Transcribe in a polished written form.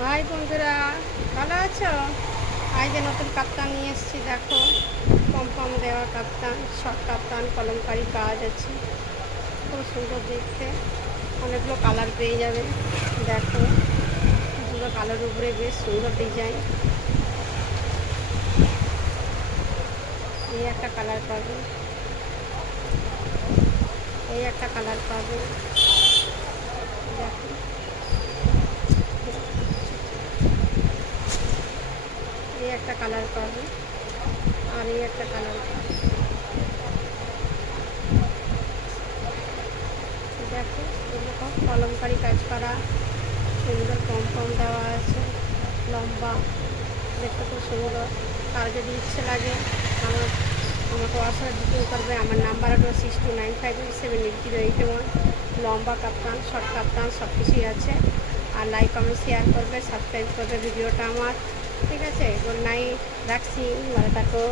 High বন্ধুরা, ভালো আছো? আজ যে নতুন কাপ্তান নিয়ে এসেছি, দেখো। পম দেওয়া কাপ্তান, শর্ট কাপ্তান, কলমকারি কাজ আছে। খুব সুন্দর দেখতে, অনেকগুলো কালার পেয়ে যাবে। দেখো, দুটো কালার উপরে বেশ সুন্দর ডিজাইন। এই একটা কালার পাবে, এই একটা কালার পাবে। দেখো, এই একটা কালার পাবে, আর এই একটা কালার পাবে। দেখো, এরকম কলমকারি কাজ করা, সুন্দর পম দেওয়া আছে, লম্বা, দেখতে খুব সুন্দর। কার যদি ইচ্ছে লাগে আমাকে হোয়াটসঅ্যাপে বুকিং করবে। আমার নাম্বার হলো 6295878081। লম্বা কাপ্তান, শর্ট কাপ্তান সব কিছুই আছে। আর লাইক কমেন্ট শেয়ার করবে, সাবস্ক্রাইব করবে ভিডিওটা আমার। ঠিক আছে, গুড নাইট, রাখছি, ভালো থাকো।